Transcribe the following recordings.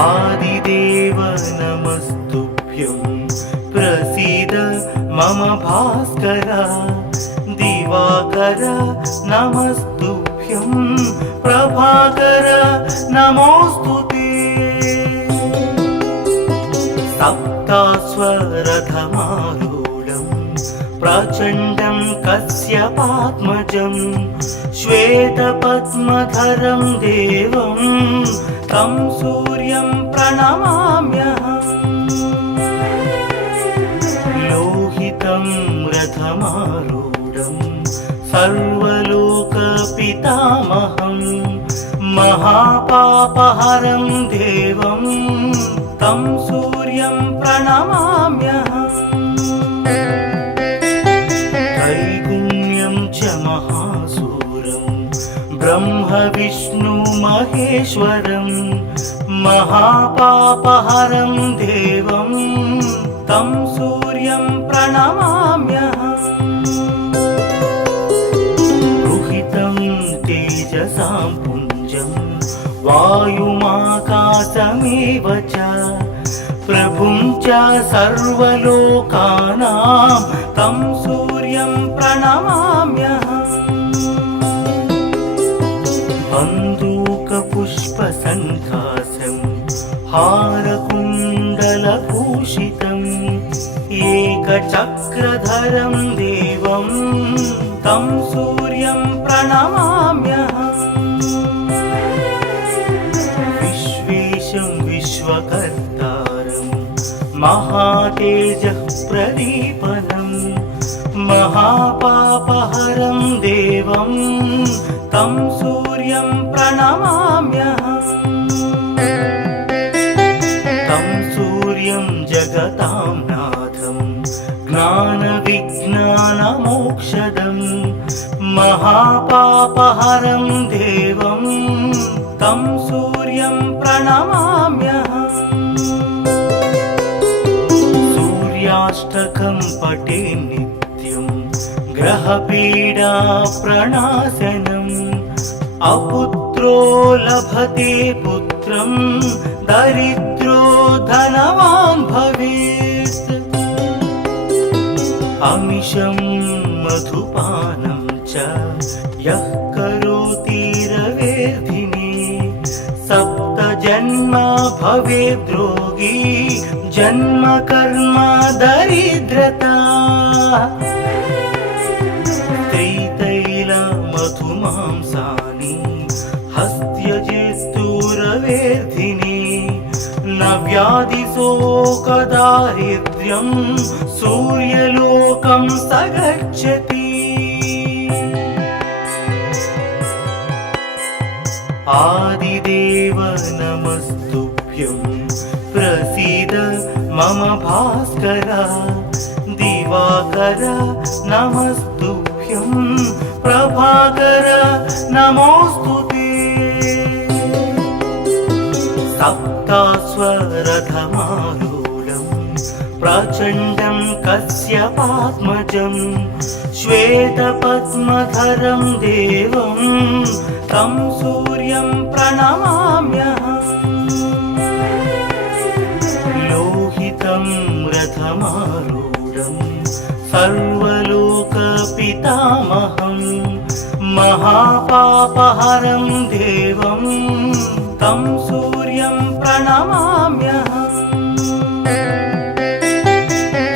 आदिदेव नमस्तुभ्यं प्रसीद मम भास्कर दिवाकर नमस्तुभ्यं प्रभाकर नमोस्तुते सप्तास्वरथमारूढं प्रचण्डं कश्यपात्मजं श्वेतपद्मधरं देवं तं सूर्यं प्रणमाम्यहम् लोहितं रथमारूढं सर्वलोकपितामहं महापापहरं देवं तं सूर्यं प्रणमाम्यहम् त्रैगुण्यं च महासूरं ब्रह्म विष्णु महेश्वरं महापापहरं देवं तं सूर्यं प्रणमाम्यहम् रुहितं तेजसां पुञ्जं वायुमाकाशमेव च प्रभुं च सर्वलोकानां तं सूर्यं प्रणमाम्यहम् बन्दूकपुष्पसङ्कासं हारकुण्डलभूषितम् एकचक्रधरं देवं तं सूर्यं प्रणमाम्यहम् विश्वेशं विश्वकर्तारं महातेजः प्रदीपनं महापापहरं देवं तं सूर्यं प्रणमाम्यहम् तं सूर्यं जगतां नाथं ज्ञानविज्ञानमोक्षदं महापापहरं देवं तं सूर्यं प्रणमाम्यहम् सूर्याष्टकं पठे नित्यं ग्रहपीडा प्रणाशनम् अपुत्रो लभते पुत्रं दरिद्रो धनवान् भवेत् अमिषं मधुपानं च यः करोति रवेर्धिने सप्तजन्म भवेद्रोगी जन्म कर्म दरिद्रता त्रितैलमधुमांसानि हस्त्यजेस्तुरवेर्धिने न व्याधिशोकदारिद्र्यं सूर्यलोकं स गच्छति आदिदेव नमस्तुभ्यं प्रसीद मम भास्कर दिवाकर नमस्तुभ्यं प्रभाकर नमोस्तुते सप्तास्वरथमारूढं प्रचण्डं कश्यपात्मजं श्वेतपद्मधरं देवं तं सूर्यं प्रणमाम्यहम् लोहितं रथमारूढं सर्वलोकपितामहं महापापहरं देवं तं सूर्यं प्रणमाम्यहम्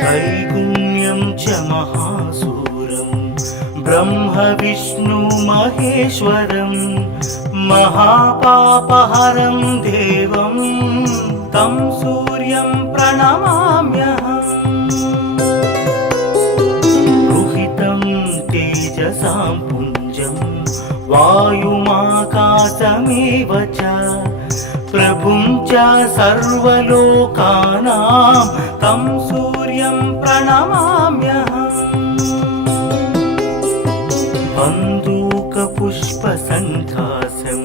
त्रैगुण्यं च महासूरं ब्रह्म विष्णु महेश्वरं महापापहरं देवं तं सूर्यं प्रणमाम्यहम् रुहितं तेजसां पुञ्जं वायुमाकाशमेव च प्रभुं च सर्वलोकानां तं सूर्यं प्रणमाम्यहम् बन्दूकपुष्पसङ्कासं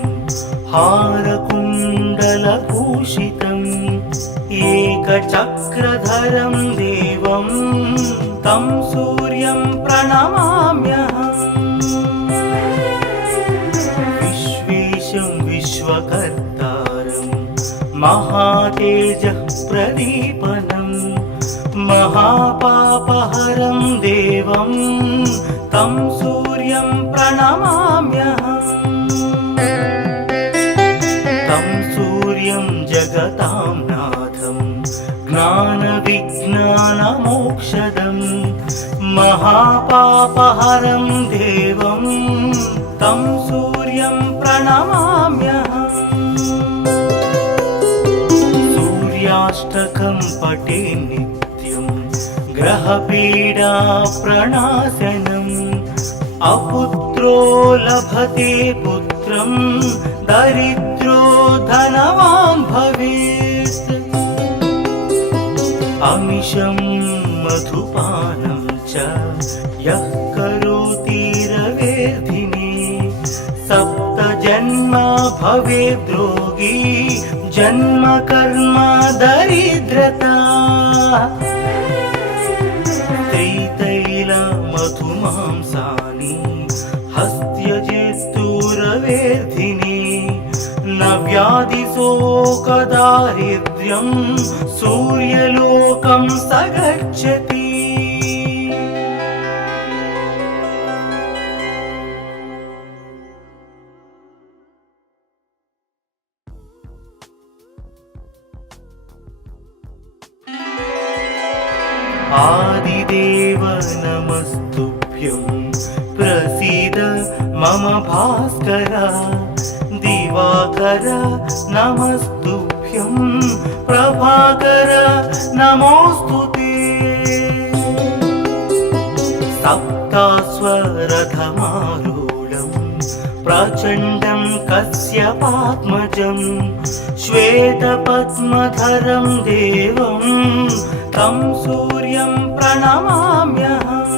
हारकुण्डलभूषितम् एकचक्रधरं देवं तं सूर्यं प्रणमाम्यहम् विश्वेशं विश्वकर्तारं महातेजः प्रदीपनं महापापहरं देवं तं सूर्यं प्रणमाम्यहम् तं सूर्यं जगतां नाथं ज्ञानविज्ञानमोक्षदं महापापहरं देवं तं सूर्यं प्रणमाम्यहम् सूर्याष्टकं पठे नित्यं ग्रहपीडा प्रणाशनम् अपुत्रो लभते पुत्रं दरिद्रो धनवान् भवेत् अमिषं मधुपानं च यः करोति रवेर्धिने सप्तजन्म भवेद्रोगी जन्म कर्म दरिद्रता त्रितैलमधुमांसानि हस्त्यजेस्तुरवेर्धिने न व्याधिशोकदारिद्र्यं सूर्यलोकं स गच्छति आदिदेव नमस्तुभ्यं प्रसीद मम भास्कर दिवाकर नमस्तुभ्यं प्रभाकर नमोस्तुते सप्तास्वरथमारूढं प्रचण्डं कश्यपात्मजं श्वेतपद्मधरं देवं तं सूर्यं प्रणमाम्यहम्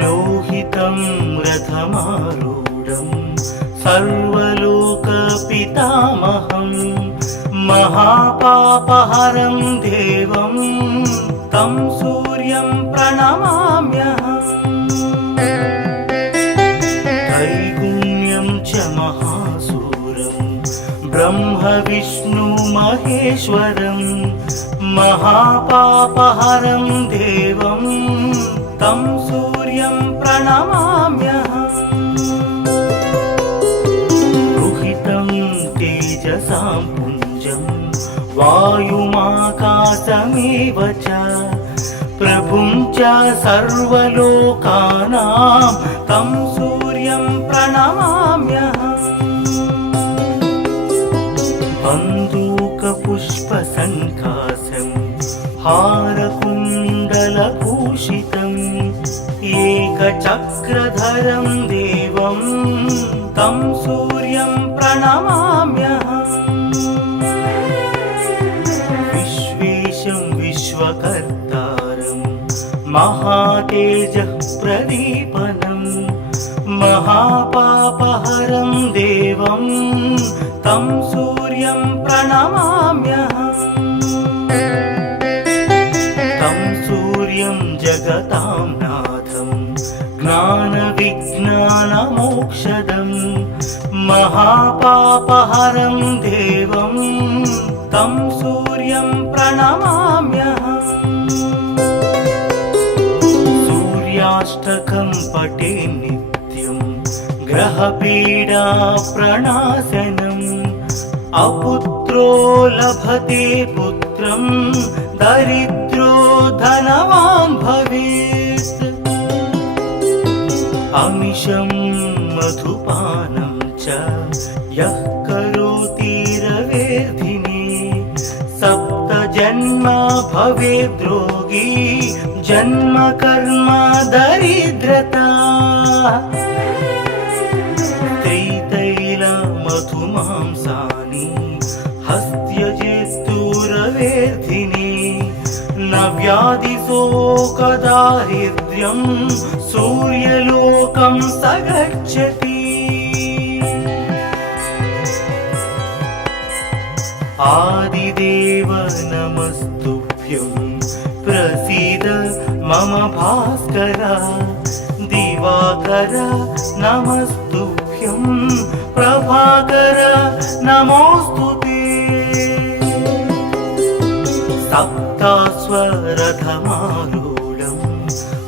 लोहितं रथमारूढं सर्वलोकपितामहं महापापहरं देवं तं सूर्यं प्रणमाम्यहम् त्रैगुण्यं च महासूरं ब्रह्म विष्णु महेश्वरं महापापहरं देवं तं सूर्यं प्रणमाम्यहम् रुहितं तेजसां पुञ्जं वायुमाकाशमेव च प्रभुं च सर्वलोकानां तं सूर्यं प्रणमाम्यहम् बन्दूकपुष्पसङ्काशं हारकुण्डलभूषितम् एकचक्रधरं देवं तं सूर्यं प्रणमाम्यहम् विश्वेशं विश्वकर्तारं महातेजः प्रदीपनं महापापहरं देवं तं सूर्यं प्रणमाम्यहम् तं सूर्यं जगतां नाथं ज्ञानविज्ञानमोक्षदं महापापहरं देवं तं सूर्यं प्रणमाम्यहम् सूर्याष्टकं पठे नित्यं ग्रहपीडा प्रणाशनम् अपुत्रो लभते पुत्रं दरिद्रो धनवान् भवेत् अमिषं मधुपानं च यः करोति रवेर्धिने सप्तजन्म भवेद्रोगी जन्म कर्म दरिद्रता त्रितैलमधुमांसानि हस्त्यजेस्तुरवेर्धिने न व्याधिशोकदारिद्र्यं सूर्यलोकं स गच्छति आदिदेव नमस्तुभ्यं प्रसीद मम भास्कर दिवाकर नमस्तुभ्यं नमस्तुभ्यं प्रभाकर नमोऽस्तुते सप्तास्वरथमारूढं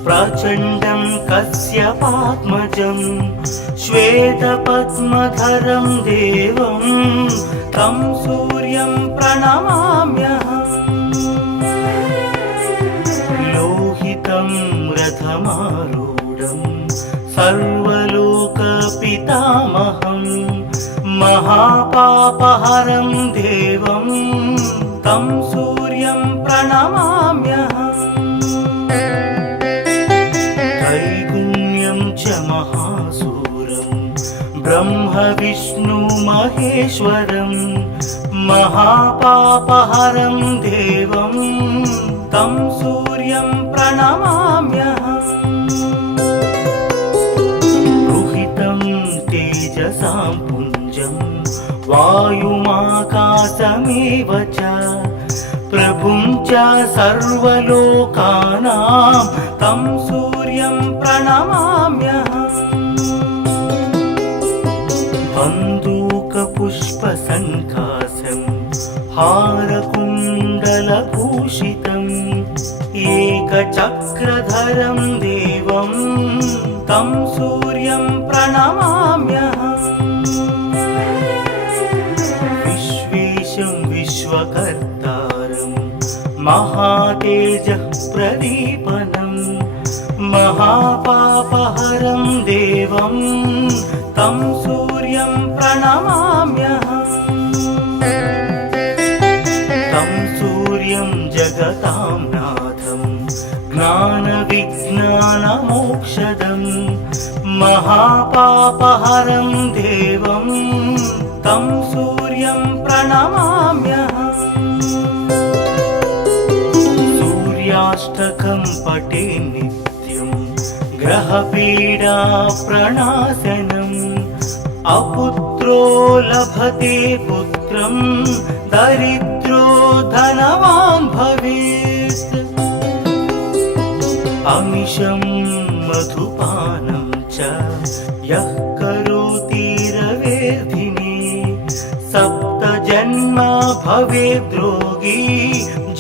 प्रचण्डं कश्यपात्मजं श्वेतपद्मधरं देवं तं सूर्यं प्रणमाम्यहम् लोहितं रथमारूढं सर्वलोकपितामहं महापापहरं देवं तं सूर्यं प्रणमाम्यहम् त्रैगुण्यं च महासूरं ब्रह्म विष्णु महेश्वरं महापापहरं देवं तं सूर्यं प्रणमाम्यहम् रुहितं तेजसां पुञ्जं वायुमाकाशमेव च प्रभुं च सर्वलोकानां तं सूर्यं प्रणमाम्यहम् बन्दूकपुष्पसङ्कासं हारकुण्डलभूषितम् एकचक्रधरं देवं तं सूर्यं प्रणमाम्यहम् विश्वेशं विश्वकर्तारं महातेजः प्रदीपनं महापापहरं देवं तं सूर्यं प्रणमाम्यहम् तं सूर्यं जगतां नाथं ज्ञानविज्ञानमोक्षदं महापापहरं देवं तं सूर्यं प्रणमाम्यहम् सूर्याष्टकं पठे नित्यं ग्रहपीडा प्रणाशनम् अपुत्रो लभते पुत्रं दरिद्रो धनवान् भवेत् अमिषं मधुपानं च यः करोति रवेर्धिने सप्तजन्म भवेद्रोगी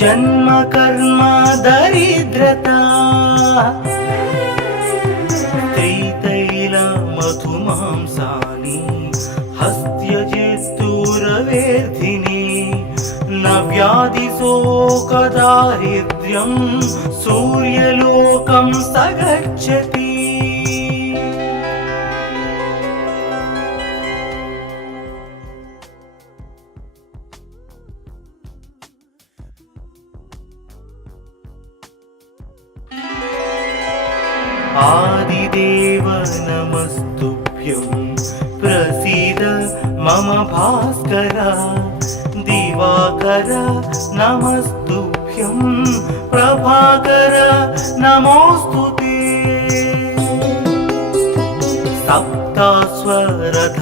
जन्म कर्म दरिद्रता त्रितैलमधुमांसानि हस्त्यजेस्तुरवेर्धिने न व्याधिशोकदारिद्र्यं सूर्यलोकं स गच्छति आदिदेव नमस्तुभ्यं प्रसीद मम भास्कर दिवाकर नमस्तुभ्यं प्रभाकर नमोऽस्तुते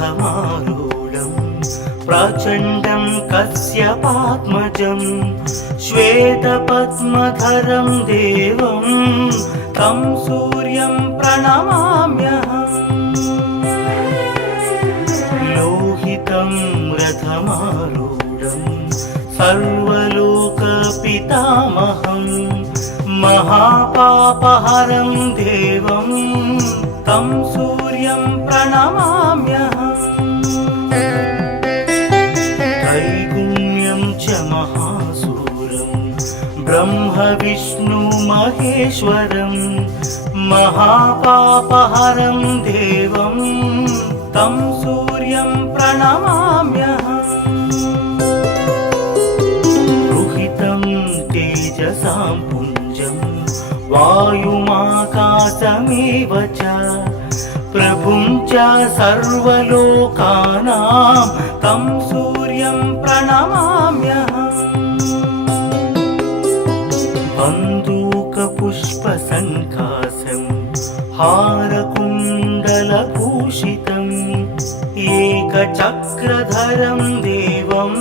सप्तास्वरथमारूढं प्रचण्डं कश्यपात्मजं श्वेतपद्मधरं देवं तं सूर्यं प्रणमाम्यहम् लोहितं रथमारूढं सर्वलोकपितामहं महापापहरं देवं तं सूर्यं प्रणमाम्यहम् त्रैगुण्यं च महासूरं ब्रह्म विष्णु महेश्वरं महापापहरं देवं तं सूर्यं प्रणमाम्यहम् रुहितं तेजसां पुञ्जं वायुमाकाशमेव च प्रभुं च सर्वलोकानां तं सूर्यं प्रणमाम्यहम् बन्दूकपुष्पसङ्कासं हारकुण्डलभूषितम् एकचक्रधरं देवं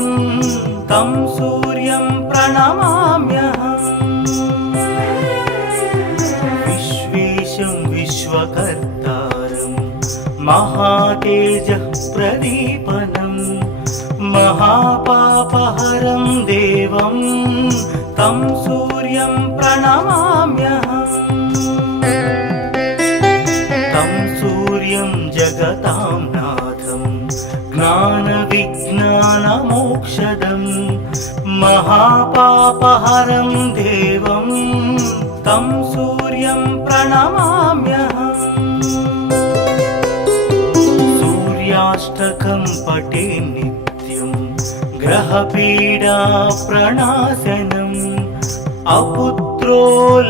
तं सूर्यं प्रणमाम्यहम् विश्वेशं विश्वकर्तारं महातेजः प्रदीपनं महापापहरं देवं तं सूर्यं प्रणमाम्यहम् तं सूर्यं जगतां नाथं ज्ञानविज्ञानमोक्षदं महापापहरं देवं तं सूर्यं प्रणमाम्यहम् सूर्याष्टकं पठे नित्यं ग्रहपीडा प्रणाशनम् अपुत्रो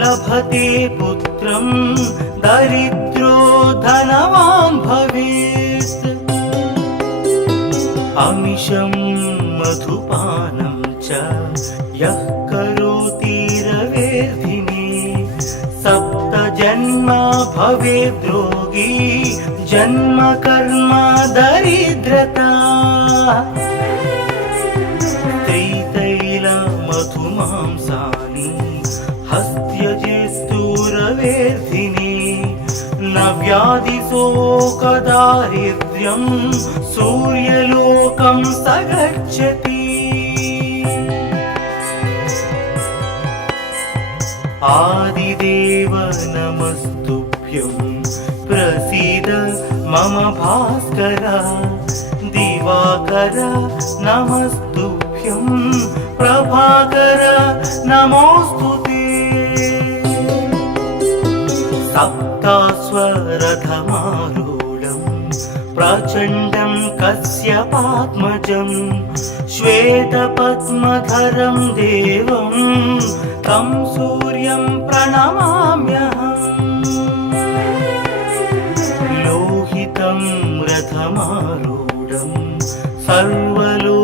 लभते पुत्रं दरिद्रो धनवान् भवेत् अमिषं मधुपानं च यः करोति रवेर्धिने सप्तजन्म भवेद्रोगी जन्म कर्म दरिद्रता त्रितैलमधुमांसानि हस्त्यजेस्तुरवेर्धिने न व्याधिशोकदारिद्र्यं सूर्यलोकं स गच्छति आदिदेव नमस्तुभ्यं प्रसीद मम भास्कर दिवाकर नमस्तुभ्यं प्रभाकर नमोस्तुते सप्तास्वरथमारूढं प्रचण्डं कश्यपात्मजं श्वेतपद्मधरं देवं तं सूर्यं प्रणमाम्यहम् लोहितं रथमारूढं सर्वलोकपितामहं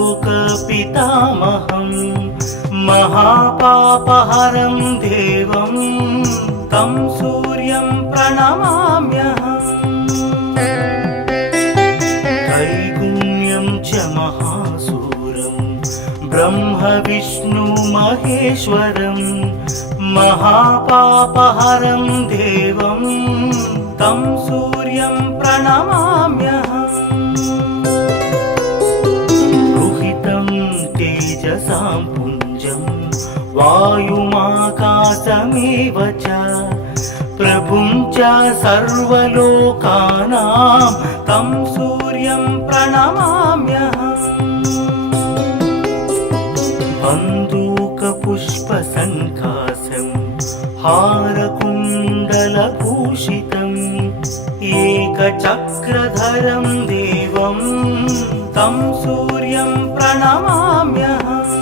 महापापहरं देवं तं सूर्यं प्रणमाम्यहम् त्रैगुण्यं च महासूरं ब्रह्म विष्णु महेश्वरं महापापहरं देवं तं सूर्यं प्रणमाम्यहम् रुहितं तेजसां पुञ्जं वायुमाकाशमेव च प्रभुं च सर्वलोकानां तं सूर्यं प्रणमाम्यहम् बन्दूकपुष्पसङ्काशं हारकुण्डलभूषितम् एकचक्रधरं देवं तं सूर्यं प्रणमाम्यहम्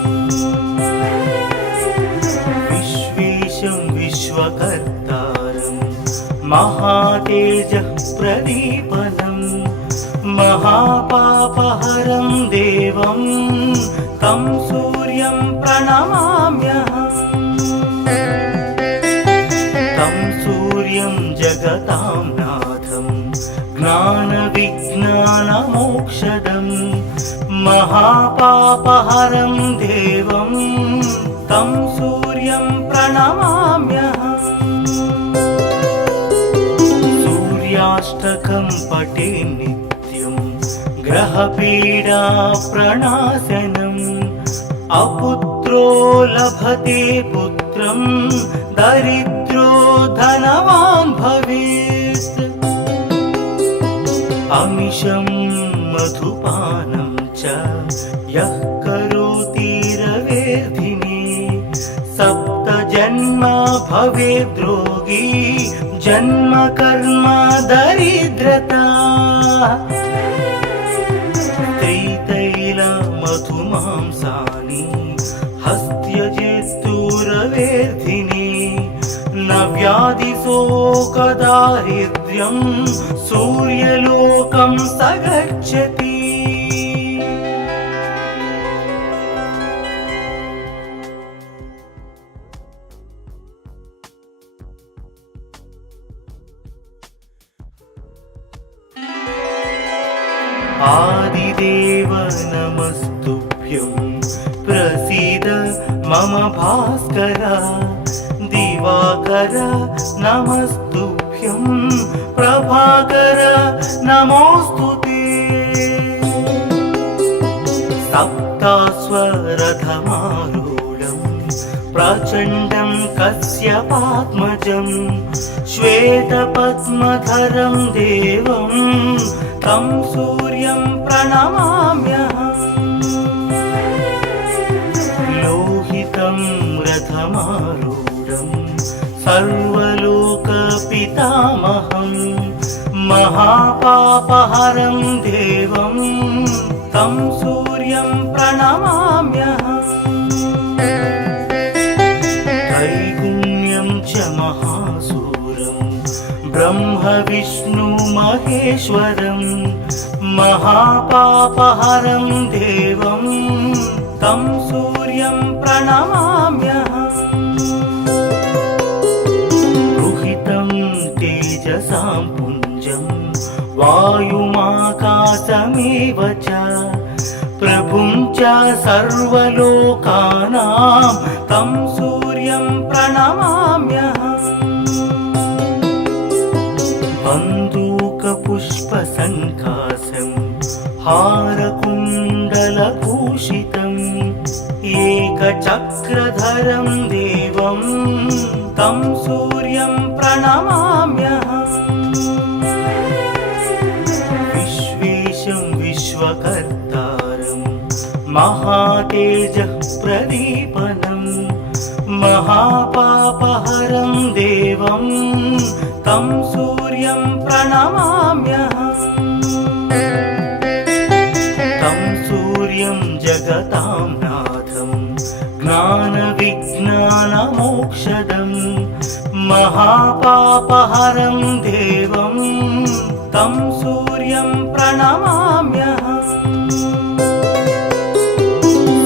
विश्वेशं विश्वकर्तारं महातेजः प्रदीपनं महापापहरं देवं तं सूर्यं प्रणमाम्यहम् तं सूर्यं जगतां नाथं ज्ञानविज्ञानमोक्षदं महापापहरं देवं तं सूर्यं प्रणमाम्यहम् सूर्याष्टकं पठे नित्यं ग्रहपीडा प्रणाशनम् अपुत्रो लभते पुत्रं दरिद्रो धनवान् भवेत् अमिषं मधुपानं च यः करोति रवेर्धिने सप्तजन्म भवेद्रोगी जन्म कर्म दरिद्रता त्रितैलमधुमांसानि हस्त्यजेस्तुरवेर्धिने न व्याधिशोकदारिद्र्यं सूर्यलोकं स गच्छति आदिदेव नमस्तुभ्यं प्रसीद मम भास्कर दिवाकर नमस्तुभ्यं प्रभाकर नमोऽस्तु ते। सप्ताश्वरथमारूढं प्रचण्डं कश्यपात्मजं श्वेतपद्मधरं देवं तं सूर्यं प्रणमाम्यहम्। लोहितं रथमारूढं सर्वलोकपितामहं महापापहरं देवं तं सूर्यं प्रणमाम्यहम्। त्रैगुण्यं च महासूरं ब्रह्मविष्णुमहेश्वरं महापापहरं देवं तं सूर्यं प्रणमाम्यहम्। रुहितं तेजसां पुञ्जं वायुमाकाशमेव च प्रभुं च सर्वलोकानां तं सूर्यं प्रणमाम्यहम्। बन्दूकपुष्पसङ्काशं हारकुण्डलभूषितम् एकचक्रधरं देवं तं सूर्यं प्रणमाम्यहम्। विश्वेशं विश्वकर्तारं महातेजः प्रदीपनं महापापहरं देवं तं सूर्यं प्रणमाम्यहम्। तं सूर्यं जगतां नाथं ज्ञानविज्ञानमोक्षदं महापापहरं देवं तं सूर्यं प्रणमाम्यहम्।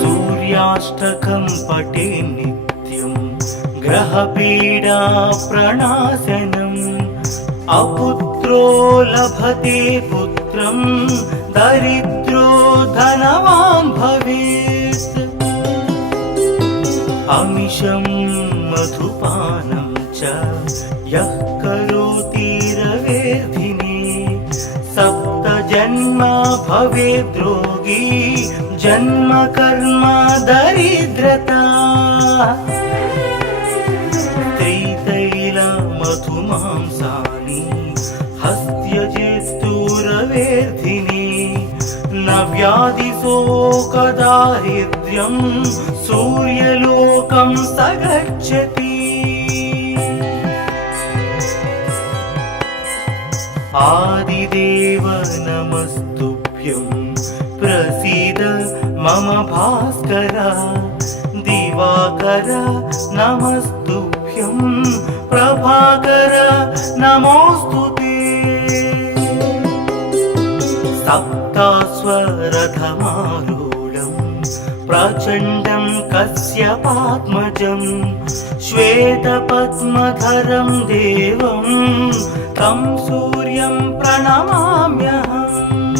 सूर्याष्टकं पठे नित्यं ग्रहपीडाप्रणाशनम् अपुत्रो लभते पुत्रं दरिद्रो धनवान् भवेत्। अमिषं मधुपानं च यः करोति रवेर्धिने सप्तजन्म भवेद्रोगी जन्म कर्म दरिद्रता। त्रितैलमधुमांसानि हस्त्यजेस्तुरवेर्धिने न व्याधिशोकदारिद्र्यं सूर्यलोकं स गच्छति। आदिदेव नमस्तुभ्यं प्रसीद मम भास्कर। दिवाकर नमस्तुभ्यं प्रभाकर नमोऽस्तु ते। सप्ताश्वरथमारूढं प्रचण्डं कश्यपात्मजं श्वेतपद्मधरं देवं तं सूर्यं प्रणमाम्यहम्।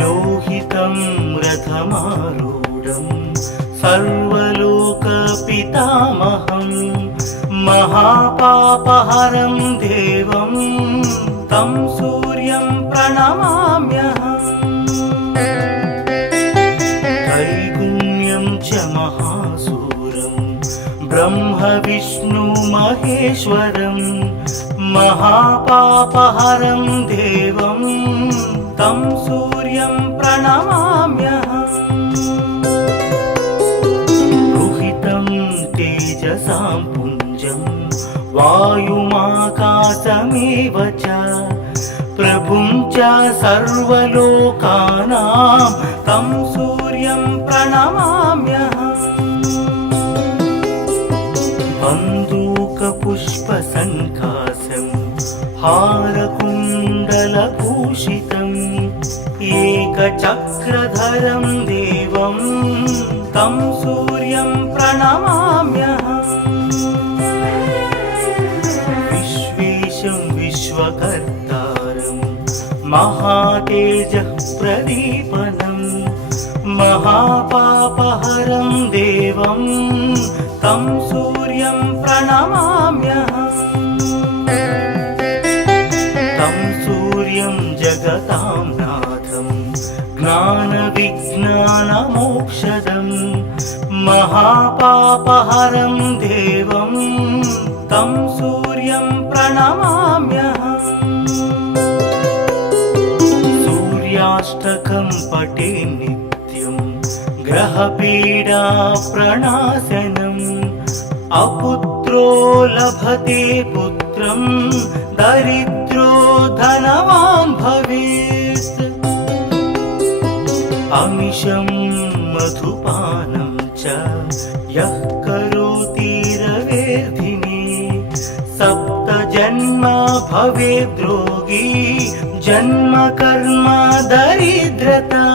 लोहितं रथमारूढं सर्वलोकपितामहं महापापहरं देवं तं सूर्यं प्रणमाम्यहम्। त्रैगुण्यं च महासूरं ब्रह्मविष्णुमहेश्वरं महापापहरं देवं तं सूर्यं प्रणमाम्यहम्। रुहितं तेजसां पुञ्जं वायुमाकाशमेव च प्रभुं च सर्वलोकानां तं सूर्यं प्रणमाम्यहम्। बन्दूकपुष्पसङ्काशं हारकुण्डलभूषितम् एकचक्रधरं देवं तं सूर्यं प्रणमाम्यहम्। विश्वेशं विश्वकर्तारं महातेजः प्रदीपनं महापापहरं देवं तं सूर्यं प्रणमाम्यहम्। नित्यं जगतां नाथं ज्ञानविज्ञानमोक्षदं महापापहरं देवं तं सूर्यं प्रणमाम्यहम्। सूर्याष्टकं पठे नित्यं ग्रहपीडा प्रणाशनम् अपुत्रो लभते पुत्रं दरिद्रो धनवान् भवेत्। अमिषं मधुपानं च यः करोति रवेर्धिने सप्तजन्म भवेद्रोगी जन्म कर्म दरिद्रता।